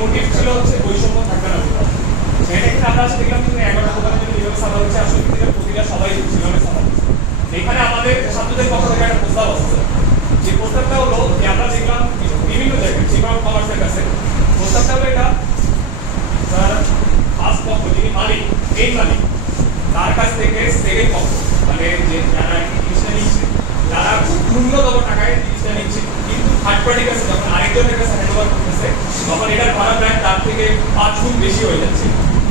Motive ছিল হচ্ছে বৈষম্য থাকবে না কোথাও। সেটা এখানে আমরা আসলে দেখলাম যে 11টা দোকানের জন্য এইভাবে সাদা হচ্ছে, আসলে প্রতিটা সবাই সেভাবে সাদা হচ্ছে। এখানে আমাদের ছাত্রদের পক্ষ থেকে একটা প্রস্তাব আসছে, যে প্রস্তাবটা হলো যে আমরা দেখলাম বিভিন্ন জায়গায় যেমন কমার্সের কাছে প্রস্তাবটা হলো এটা ফার্স্ট পক্ষ যিনি মালিক, এই মালিক তার কাছ থেকে সেকেন্ড পক্ষ মানে যে যারা জিনিসটা নিচ্ছে তারা ন্যূনতম টাকায় জিনিসটা নিচ্ছে, কিন্তু থার্ড পার্টির কাছে যখন আরেকজনের কাছে হ্যান্ডওভার করতেছে তখন এটার ভাড়া প্রায় তার থেকে 5 গুণ বেশি হয়ে যাচ্ছে।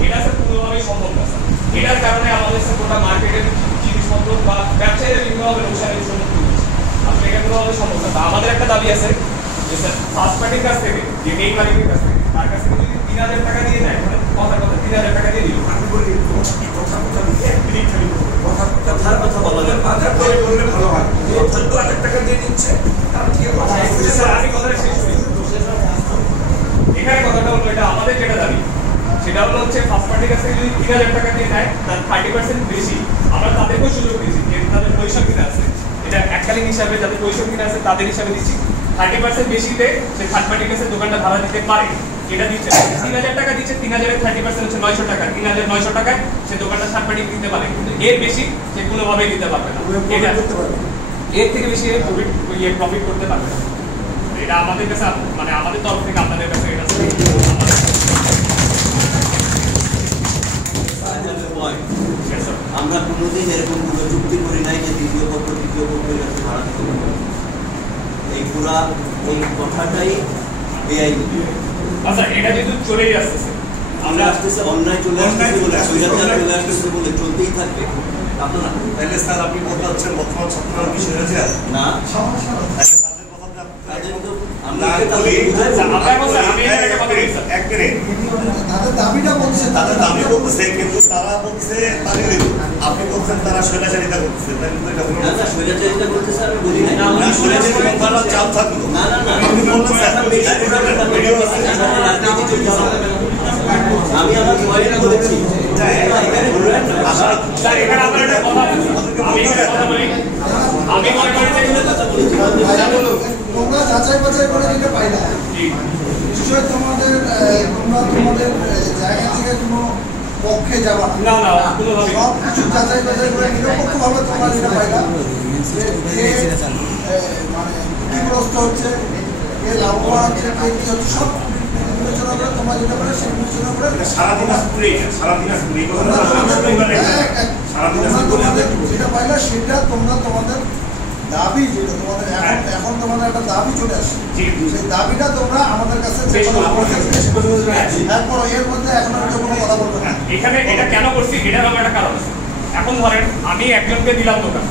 এটা স্যার কোনোভাবেই সম্ভব না স্যার। এটার কারণে আমাদের স্যার গোটা মার্কেটের জিনিসপত্র বা ব্যবসায়ীরা বিভিন্নভাবে লোকসানের সম্মুখীন হচ্ছে। আসলে এটা কোনোভাবে সম্ভব না। আমাদের একটা দাবি আছে যে স্যার ফার্স্ট পার্টির কাছ থেকে যে মেইন মালিকের কাছ থেকে তার কাছ থেকে যদি 3000 টাকা দিয়ে নেয়, মানে কথা 3000 টাকা দিয়ে দিল, আমি বলি কথা দিয়ে 1 মিনিট খালি কথা বলা যায়, বাজার করে বললে ভালো হয়। 1000 টাকা দিয়ে দিচ্ছে তার ঠিক আছে স্যার। আমি কথাটা শেষ করি। এখানে কথাটা হলো এটা আমাদের যেটা দাবি সেটা হলো হচ্ছে ফার্স্ট পার্টির কাছ থেকে যদি 3000 টাকা দিয়ে নেয় তার 30% বেশি আমরা তাদেরকেও সুযোগ দিচ্ছি, যে তাদের পয়সা কিনা আছে, এটা এককালীন হিসাবে যাদের পয়সা কিনা আছে তাদের হিসাবে দিচ্ছি 30% বেশিতে সে থার্ড পার্টির কাছে দোকানটা ভাড়া দিতে পারে। এটা দিচ্ছে 3000 টাকা দিচ্ছে, 3000 এর 30% হচ্ছে 900 টাকা, 3900 টাকায় সে দোকানটা থার্ড পার্টি দিতে পারে, কিন্তু এর বেশি সে কোনোভাবেই দিতে পারবে না। এটা করতে পারবে, এর থেকে বেশি প্রফিট করতে পারবে না। এটা আমাদের কাছে মানে আমাদের তরফ থেকে আপনাদের কাছে এটা আমরা কোনোদিন এরকম কোনো চুক্তি করি নাই যে দ্বিতীয় পক্ষ তৃতীয় পক্ষের কাছে ভাড়া দিতে পারবে। এই পুরা এই কথাটাই বেআইনি। আচ্ছা, এটা যেহেতু চলেই আসতেছে, আমরা আসতেছে অন্যায় চলে আসতেছে বলে চলে আসতেছে বলে চলতেই থাকবে আপনারা। তাহলে স্যার আপনি বলতে চাচ্ছেন বর্তমান ছাত্ররা কি শুনেছে না? তাদের দাবি বলতেছে, কিন্তু তারা বলছে আপনি বলছেন তারা স্বৈরাচারিতা করতেছে। স্বৈরাচারিতা করতেছে আমি বলি না, চাপ থাকলো না না না, আমি আমার পয়েন্ট বলেছি। আমি মনে করি তোমরা যাচাই বাছাই করে দিতে পাইলা, নিশ্চয় তোমাদের জায়গা থেকে কোনো পক্ষে যাবা না, সব কিছু যাচাই বাছাই করে নিরপেক্ষভাবে তোমরা দিতে পাইলা, মানে ক্ষতিগ্রস্ত হচ্ছে, কে লাভবান হচ্ছে, কে কি হচ্ছে, সব বিবেচনা করে তোমরা যেটা করে সেই বিবেচনা করে যেটা পাইলা সেটা তোমরা তোমাদের দাবি, যেটা তোমাদের এখন তোমাদের একটা দাবি চলে আসে, সেই দাবিটা তোমরা আমাদের কাছে এর মধ্যে এখন কোনো কথা বলবো না। এখানে এটা কেন করছি এটার আমার একটা কারণ আছে। এখন ধরেন আমি একজনকে দিলাম দোকান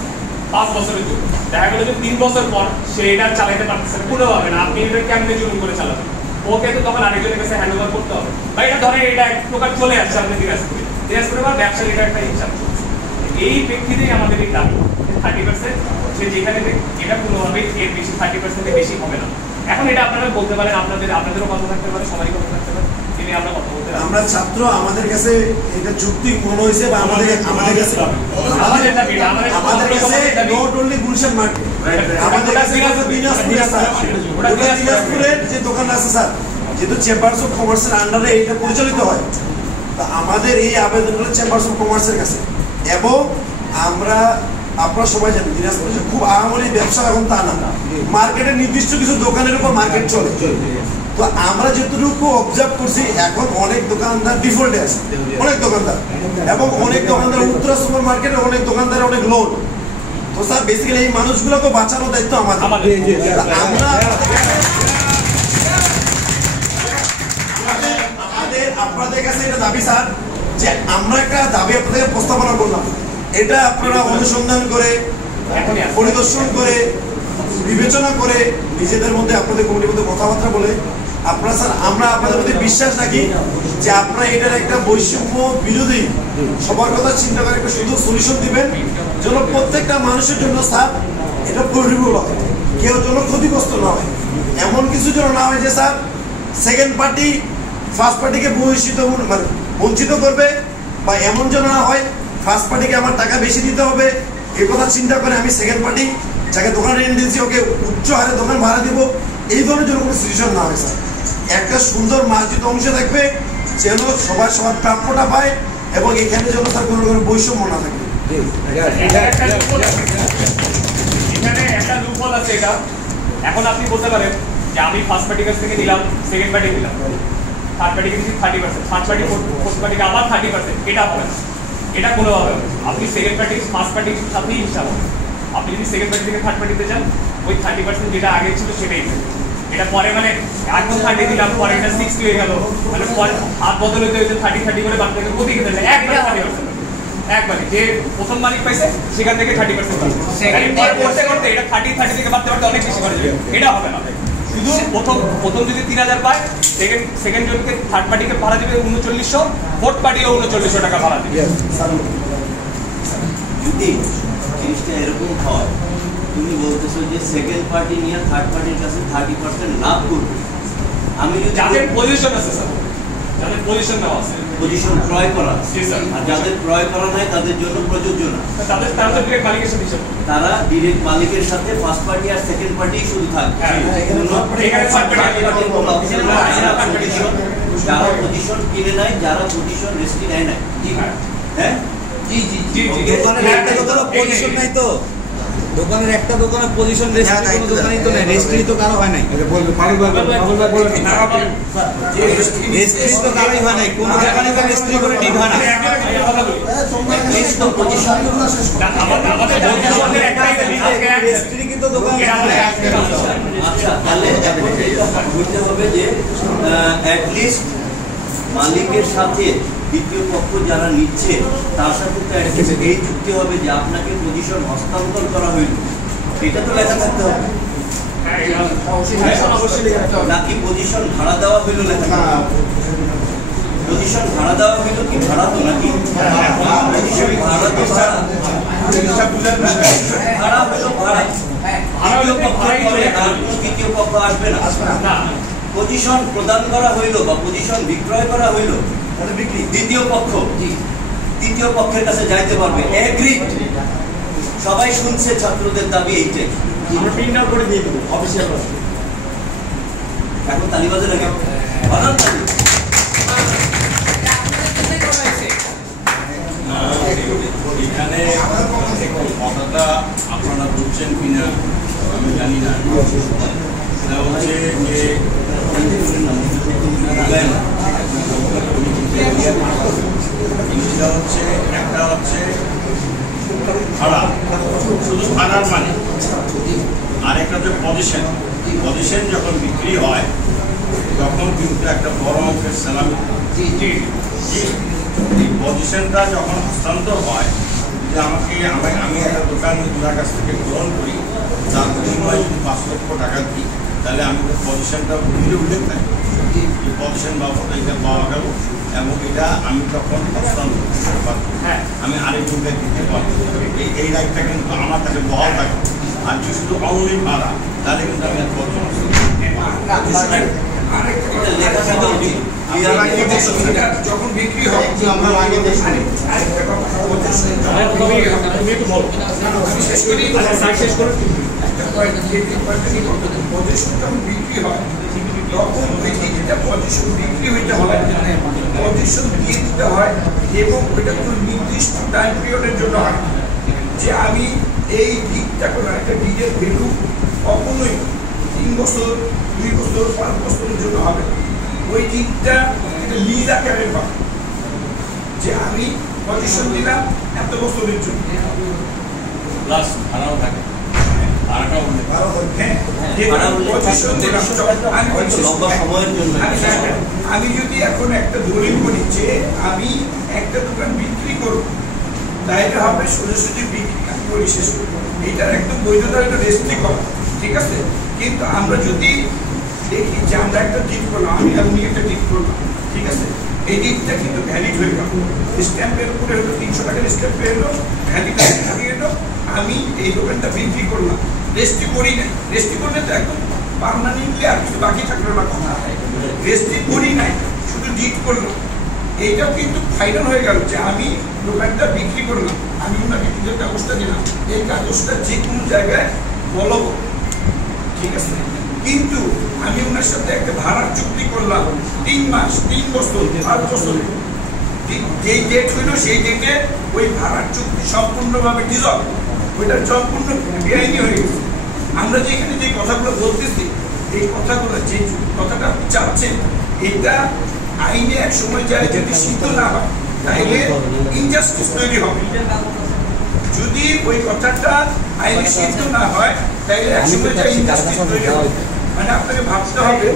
5 বছরের জন্য, দেখা গেল যে 3 বছর পর সে এটা চালাইতে পারতেছে কোনোভাবে না, আপনি এটা কেমনে জুলুম করে চালাবেন, ওকে তো তখন আরেকজনের কাছে হ্যান্ড ওভার করতে হবে। বা এটা ধরেন এটা এক প্রকার চলে আসছে আমাদের দিনাজপুরে বা ব্যবসায়ী এটা একটা হিসাব চলছে। এই ব্যক্তিতেই আমাদের এই দাবি 30% সে যেখানে এটা কোনোভাবেই এর বেশি 30% বেশি হবে না। এখন এটা আপনারা বলতে পারেন, আপনাদেরও কথা থাকতে পারে, সবারই কথা থাকতে পারে, তিনি আমরা কথা বলতে পারি। আমরা ছাত্র আমাদের কাছে এটা যুক্তি মনে হয়েছে বা আমাদের কাছে নট অনলি গুলশান মার্কেট, আমাদের কাছে দিনাজপুরের যে দোকান আছে স্যার, যেহেতু চেম্বার্স অফ কমার্সের আন্ডারে এইটা পরিচালিত হয়, তা আমাদের এই আবেদনগুলো চেম্বার্স অফ কমার্সের কাছে। এবং আমরা আপনারা সবাই জানেন দিনাজপুরে যে খুব আহামরি ব্যবসা এখন তা না, মার্কেটের নির্দিষ্ট কিছু দোকানের উপর মার্কেট চলে। তো আমরা যতটুকু অবজার্ভ করছি এখন অনেক দোকানদার ডিফল্টে আছে, অনেক দোকানদার, এবং অনেক দোকানদার উত্তরা সুপার মার্কেটের অনেক দোকানদার অনেক লোন। তো স্যার বেসিক্যালি এই মানুষগুলোকে বাঁচানোর দায়িত্ব আমাদের। আমরা আপনাদের কাছে এটা দাবি স্যার, যে আমরা একটা দাবি আপনাদের প্রস্তাবনা করলাম, এটা আপনারা অনুসন্ধান করে পরিদর্শন করে বিবেচনা করে নিজেদের মধ্যে আপনাদের কমিটির মধ্যে কথাবার্তা বলে আপনারা স্যার, আমরা আপনাদের প্রতি বিশ্বাস রাখি যে আপনারা এটার একটা বৈষম্য বিরোধী সবার কথা চিন্তা করে একটা সুন্দর সলিউশন দিবেন, যেন প্রত্যেকটা মানুষের জন্য স্যার এটা প্রফিটেবল হয়, কেউ যেন ক্ষতিগ্রস্ত না হয়, এমন কিছু যেন না হয় যে স্যার সেকেন্ড পার্টি ফার্স্ট পার্টিকে বঞ্চিত করবে, বা এমন যেন না হয় ফার্স্ট পার্টিকে আমার টাকা বেশি দিতে হবে এই কথা চিন্তা করে আমি সেকেন্ড পার্টি যাকে দোকান রেন্ট দিয়েছি ওকে উচ্চ হারে দোকান ভাড়া দিব, এই ধরনের জন্য কোনো সিচুয়েশন না হয় স্যার। একটা সুন্দর মসজিদ অংশ থাকবে যেন সবাই সবার প্রাপ্যটা পায় এবং এখানে যেন তার কোনো বৈষম্য না থাকে। এখানে একটা লুপহোল আছে। এটা এখন আপনি বলতে পারেন যে আমি ফার্স্ট পার্টির কাছ থেকে নিলাম, সেকেন্ড পার্টি নিলাম, থার্ড পার্টিকে দিচ্ছি 30%, থার্ড পার্টি ফোর্থ পার্টিকে আবার 30%। এটা হবে না, এটা কোনোভাবে হবে। আপনি সেকেন্ড পার্টি ফার্স্ট পার্টির সাথেই হিসাব হবে। আপনি যদি সেকেন্ড পার্টি থেকে থার্ড পার্টিতে যান, ওই 30% যেটা আগে ছিল সেটাই হবে। এটা পরে মানে এখন 30 দিলাম, পরে এটা 60 হয়ে গেল, মানে হাত বদল হতে হতে 30 করে বাদ থেকে প্রতি ক্ষেত্রে একবারে 30%। একবারে যে প্রথম মালিক পাইছে সেখান থেকে 30% পাবে। করতে করতে এটা 30 থেকে বাড়তে বাড়তে অনেক বেশি করে যাবে। এটা হবে না। শুধু প্রথম যদি 3000 পায়, সেকেন্ড জনকে থার্ড পার্টিকে ভাড়া দেবে 3900, ফোর্থ পার্টিও 3900 টাকা ভাড়া দেবে। যদি জিনিসটা এরকম হয়, তুমি বলতেছো যে সেকেন্ড পার্টি নিয়ে থার্ড পার্টির কাছে 30% লাভ করবে। আমি যদি যাদের পজিশন আছে স্যার, যাদের পজিশন নেওয়া আছে, পজিশন ক্রয় করা জি স্যার, আর যাদের ক্রয় করা নাই তাদের জন্য প্রযোজ্য না। তারা তো ডিরেক্ট মালিকের সাথে হিসাব করবে। তারা ডিরেক্ট মালিকের সাথে ফার্স্ট পার্টি আর সেকেন্ড পার্টি শুধু থাকবে। এখানে থার্ড পার্টি যারা পজিশন কিনে নাই, যারা পজিশন রেজিস্ট্রি নেয় নাই। হ্যাঁ জি জি জি জি। দোকানের একটা দোকানে পজিশন নাই তো, দোকানের একটা দোকানে পজিশন রেজিস্ট্রি কোনো দোকানই তো নাই, রেজিস্ট্রি তো কারো হয় নাই। রেজিস্ট্রি তো কারোই হয় নাই, কোনো দোকানে তো রেজিস্ট্রি করে ঠিক হয় না। রেজিস্ট্রি কিন্তু দোকানে আচ্ছা, তাহলে বুঝতে হবে যে অ্যাটলিস্ট মালিকের সাথে দ্বিতীয় পক্ষ যারা নিচ্ছে তার সাথে তো এই চুক্তি হবে যে আপনাকে পজিশন হস্তান্তর করা হইল, এটা তো লেখা থাকতে হবে। নাকি পজিশন ভাড়া দেওয়া হইল লেখা? পজিশন ভাড়া দেওয়া হইল কি ভাড়া তো নাকি? পজিশন ভাড়া তো ভাড়া, ভাড়া হইল ভাড়া। দ্বিতীয় পক্ষ আসবে না। পজিশন প্রদান করা হইল বা পজিশন বিক্রয় করা হইল, দ্বিতীয় পক্ষের কাছে যাইতে পারবে। এগ্রিড, সবাই শুনছে ছাত্রদের দাবি এইটাই। এখন তালিবাজে লাগে বানান তালি। এখানে কথাটা আপনারা বুঝছেন কিনা আমি জানি না। সেটা হচ্ছে যে জিনিসটা হচ্ছে একটা হচ্ছে ভাড়া, শুধু ভাড়ার মানে, আরেকটা হচ্ছে পজিশন। পজিশন যখন বিক্রি হয় তখন কিন্তু একটা বড় অঙ্কের সালামি। এই পজিশনটা যখন হস্তান্তর হয়, যে আমি একটা দোকান ওনার কাছ থেকে গ্রহণ করি, তার বিনিময়ে যদি 5 লক্ষ টাকা দিই, তাহলে আমি তো পজিশনটা উল্লেখ থাকি যে পজিশন বাবদ এটা পাওয়া গেল এবং এটা আমি তখন হস্তান্তর করতে পারবো, আমি আরেকজনকে দিতে পারবো। এই রাইটটা কিন্তু আমার কাছে বহাল থাকে। আর যদি শুধু অনলি ভাড়া, তাহলে কিন্তু আমি লেখা থাকা উচিত। যখন বিক্রি হয় আমরা আগে দেখি বিক্রি হয় তখন পজিশন বিক্রি হইতে হয়, পজিশন দিয়ে দিতে হয় এবং ওইটা কোনো নির্দিষ্ট টাইম পিরিয়ডের জন্য হয়। যে আমি এই দিকটা কোনো একটা দিকের ভ্যালু কখনোই 3 বছর 2 বছর 5 বছরের জন্য হবে। ওই দিকটা একটা লিজ আকারে পাবে যে আমি পজিশন দিলাম এত বছরের জন্য, প্লাস ভাড়াও থাকে। আমি যদি এখন একটা দলিল করি যে আমি একটা দোকান বিক্রি করব, তাইলে হবে সোজাসুজি বিক্রি করি শেষ করবো, এইটার একদম বৈধতা একটা রেজিস্ট্রি করা, ঠিক আছে। কিন্তু আমরা যদি দেখি যে আমরা একটা ডিট করলাম, আমি আর উনি একটা ডিট করলাম, ঠিক আছে, এই ডিটটা কিন্তু ভ্যালিড হয়ে গেল, স্ট্যাম্পের উপরে হলো 300 টাকার স্ট্যাম্প পেয়ে এলো, ভ্যালিড হয়ে এলো, আমি এই দোকানটা বিক্রি করলাম, রেজিস্ট্রি করি নাই। রেজিস্ট্রি করলে তো একদম পার্মানেন্টলি আর কিছু বাকি থাকলো না, কথা রেজিস্ট্রি করি নাই, শুধু ডিট করলাম, এইটাও কিন্তু ফাইনাল হয়ে গেল যে আমি দোকানটা বিক্রি করলাম, আমি ওনাকে কিন্তু কাগজটা দিলাম, এই কাগজটা যে কোনো জায়গায় বলবো, ঠিক আছে। কিন্তু আমি ওনার সাথে একটা ভাড়ার চুক্তি করলাম 3 মাস 3 বছর 5 বছর, যেই ডেট হইল সেই ডেটে ওই ভাড়ার চুক্তি সম্পূর্ণভাবে ডিজলভ, ওইটা সম্পূর্ণ বেআইনি হয়ে গেছে। আমরা যেখানে যে কথাগুলো বলতেছি, এই কথাগুলো যে কথাটা আপনি চাচ্ছেন, এটা আইনে এক সময় যায় যদি সিদ্ধ না হয় তাইলে ইনজাস্টিস তৈরি হবে। যদি ওই কথাটা আইনে সিদ্ধ না হয় তাইলে এক সময় যায় ইনজাস্টিস তৈরি হবে। মানে আপনাকে ভাবতে হবে,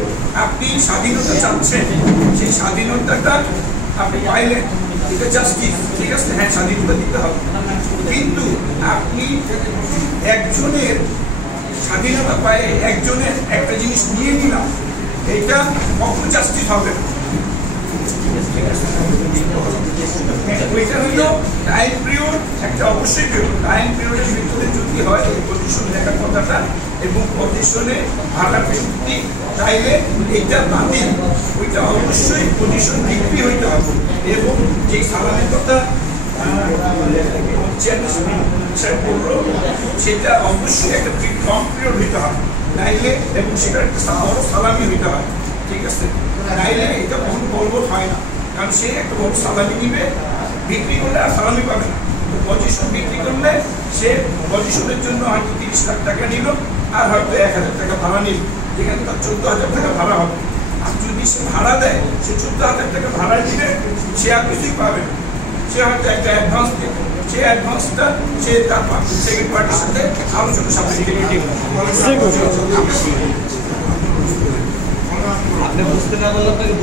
আপনি স্বাধীনতা চাচ্ছেন, সেই স্বাধীনতাটা আপনি পাইলেন, এটা জাস্টিস, ঠিক আছে, হ্যাঁ স্বাধীনতা দিতে হবে। কিন্তু আপনি একজনের স্বাধীনতা পায় একজনের একটা জিনিস নিয়ে নিলাম, এটা কখনো জাস্টিস হবে না। ওইটা হইল টাইম পিরিয়ড, একটা অবশ্যই টাইম পিরিয়ডের ভিতরে যদি হয় এই পজিশন দেখার কথাটা এবং পজিশনে ভাড়ার চুক্তি, তাইলে এইটা বাতিল, ওইটা অবশ্যই পজিশন বিক্রি হইতে হবে। এবং যে সালামের কথা সেটা অবশ্যই একটা কম পিরিয়ড হইতে হবে, নাইলে এবং সেটা একটা বড় সালামি হইতে হয়, ঠিক আছে, নাইলে এটা কোনো বলবৎ হয় না। কারণ সে একটা বড় সালামি নিবে, বিক্রি করলে আর সালামি পাবে না। পজিশন বিক্রি করলে সে পজিশনের জন্য হয়তো 30 লাখ টাকা নিল, আর হয়তো 1000 টাকা ভাড়া নিল, যেখানে তার 14,000 টাকা ভাড়া হবে। আর যদি সে ভাড়া দেয়, সে 14,000 টাকা ভাড়া দিলে সে আর কিছুই পাবে না, সে হয়তো একটা অ্যাডভান্স দেবে, সে অ্যাডভান্সটা সে তার সেকেন্ড পার্টির সাথে আলোচনা সাপেক্ষে আপনি বুঝতে না পারলে আপনাকে